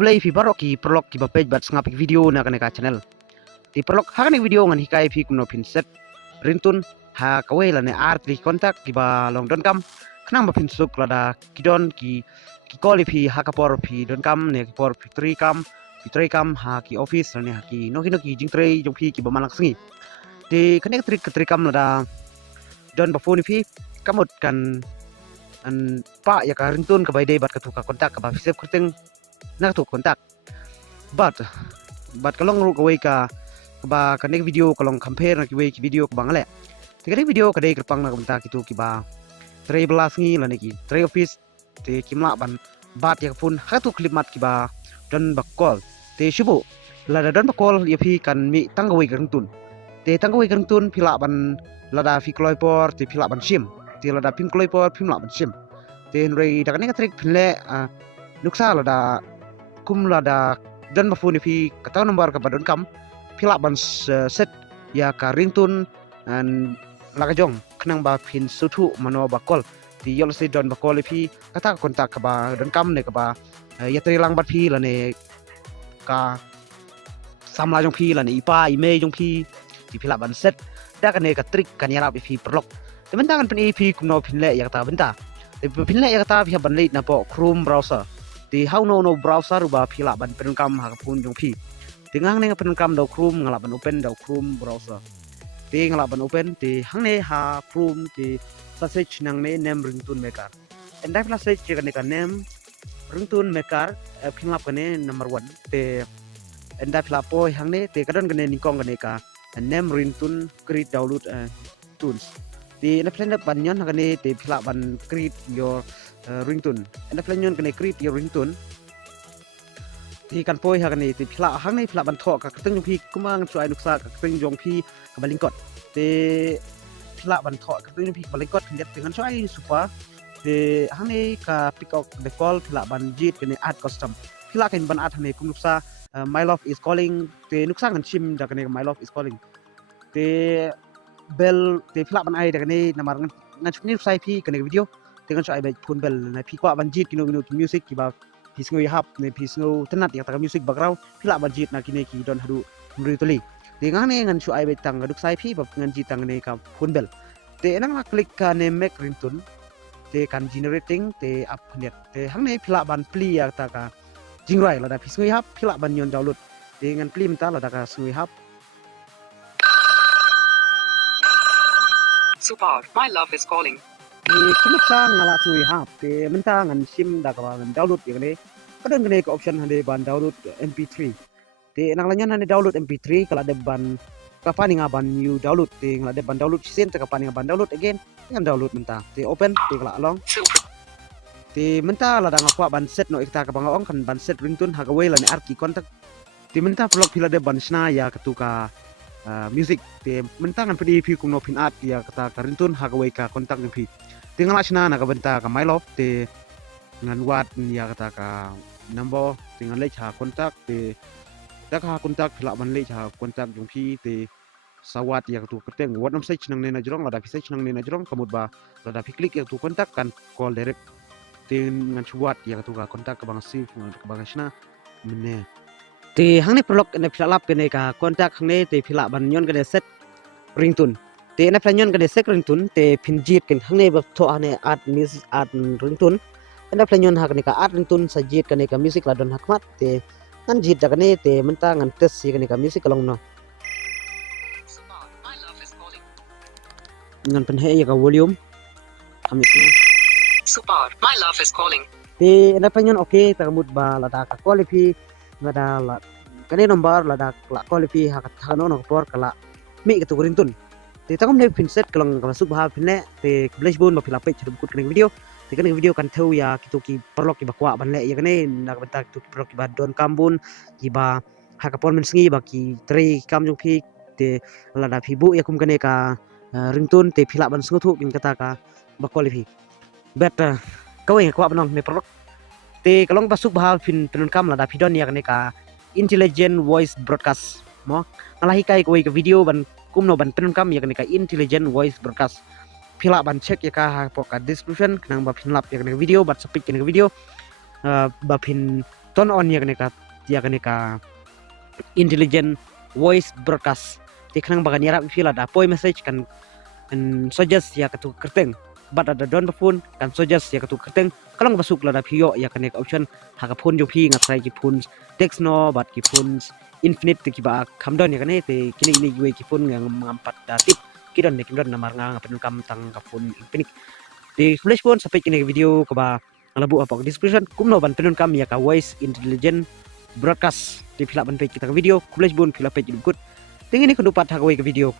play fi barok ki prolog ki ba page bat ngapik video na kaneka channel ti prolog hakane video ngan hikai fi kumno pin set rintun ha kawe la ne art li kontak ki ba long don kam khnang ba pin suk lada kidon ki call fi hakapor fi don kam ne ki por fi 3 kam ha ki office ne ha ki no ki jing 3 jong fi ki ba malak singi ti kane tri kam lada don ba phone fi kamot kan an pa ya ka rintun ka bay day bat ka tu ka kontak ka ba fi sep kurteng nak tu kontak bat kalong ru ka way ka ba kanek video kalong compare na ki way ki video ka bangale tikane video ka day kerpang na kontak itu ki ba tray belas ngi la ki tray office te kimla ban bat ya pun hatu clip mat ki ba don ba call te shubu la da don ba call ya fi kan mi tang way kertun te tang way kertun pila ban la da fi kloy por te pila ban sim te la da pim kloy por pim la ban sim te rei da kanek trik phle nuksa la da kum la da don ba phone fi kata nomor ka badon kam pila ban set ya ka ringtone an la ka jong khnang ba phin sutu mano ba kol ti yol se don ba kol fi kata kontak ka ba don kam ne ka ba ya tri lang bat phi la ne ka samla jong phi la ne ipa ime jong phi ti pila ban set da ka ne ka trik kan ya fi perlok te benta kan pen fi kum no phin le ya kata benta te phin le ya kata fi ban le na po Chrome browser ti how no browser ba phila ban pen kam ha pun jong phi ti ngang ne pen kam do Chrome ngala ban open do Chrome browser ti ngala ban open ti hang ne ha Chrome ti search nang ne name ringtone maker and that search ke ne ka name ringtone maker phila ka ne number 1 te and that phila po hang ne te kadon ka ne ni kong ka ne ka name ringtone create download tunes ti na plan ban nyon ka ne te phila ban create your ringtone and the plan yon kan create your ringtone ti kan poi ha kan ti phla hang nei phla ban tho ka teng jong phi kumang chuai nuksa ka teng jong phi ka balingkot te phla ban tho ka teng jong phi ka balingkot kan dengan chuai super te hang nei ka pick up the call phla ban jit kan add custom phla kan ban add hane kum nuksa my love is calling te nuksa kan chim da kan my love is calling te bell te phla ban ai da kan namar ngan chukni sai phi kan video dengan soal baik pun bel na pi kwa banjit kino music ki ba pi sngo hap ne pi sngo tenat ya ta music background pila banjit na kine ki don hadu mri tuli dengan ne ngan soal baik tang duk sai pi ba ngan ji tang ne ka pun bel te nang la klik ka ne make ringtone te kan generating te up net te hang ne pila ban pli ya ta ka jingrai la da pi sngo hap pila ban yon download te ngan pli mta la da ka sngo hap Support, my love is calling. Klik sang ngala sui hap te menta ngan sim da ka ban download ya ne kadon ne ka option hande ban download mp3 te nang lanyan hande download mp3 kala de ban ka pani nga ban you download te ngala de ban download sen te ka pani nga ban download again ngan download menta te open te kala long te menta la da ngakwa ban set no ikta ka bang ong kan ban set ringtone ha ka we la ne arki kontak te menta vlog pila de ban sna ya katuka music te menta ngan pedi pi kum no pin art ya kata ka ringtone ha ka we ka kontak ni pi tinggal asna na kabenta ka my love te ngan wat ya kata ka number tinggal le cha kontak te da ka kontak phila ban le cha kontak jong phi te sawat ya tu keteng wat nam sai chnang ne na jrong ada phi sai chnang ne na jrong kamut ba ada phi klik ya tu kontak kan call direct te ngan chuat ya tu ka kontak ka bang si ka bang asna mene te hang ne prolog ne phila lap ke ne ka kontak hang ne te phila ban nyon ke set ringtone te na planyon kan sek ringtone te pinjit kan hangne ba tho ane art music art ringtone na planyon hak ne ka art ringtone sa jit kan ka music la don hakmat te kan jit da kan te menta ngan test si kan ka music kalong no ngan pen he ya ka volume kami Support, my love is calling. te na planyon okay ta mut ba la da ka quality la da la kan nomor la da la quality hak thano no por kala mi ka tu ringtone te tangom ne pin set kalong ka masuk bah pin le te blash bone ma phila pe chhum kut kene video te kene video kan thau ya kitu ki perlok ki bakwa ban le ya kene na ka bentak tu perlok ki ba don kambun ki ba ha ka pon men sngi ba ki tri kam jong phi te la da phi bu ya kum kene ka ringtone te phila ban sngo thu kin kata ka ba quality bet ka we kwa banong me perlok te kalong basuk bah pin pen kam la da phi don ya kene ka intelligent voice broadcast mo ngalahi kai ko we video ban kumno ban pen kam ya ka intelligent voice broadcast phila ban check ya ka po ka description nang ba phin lap ya video bat speak ya video ba phin turn on ya kene ka intelligent voice broadcast ti khnang bagan yarap fila da poi message kan suggest ya katu kerteng bat ada don phone kan suggest ya katu kerteng kalong basuk la da phio ya kene option ha ka phone jo phi ngat sai ki phone text no bat ki phone infinite ki ba khamdon ya kane te kini we ki phone yang ngampat da tip kidon ne kidon namar nga penun kam tang ka phone infinite di flash phone sampai kini video ko ba ngalabu apa description kumno ban penun kam ya ka voice intelligent broadcast di pila ban page kita video flash phone pila page good tingin ni kundupat ha ka we ka video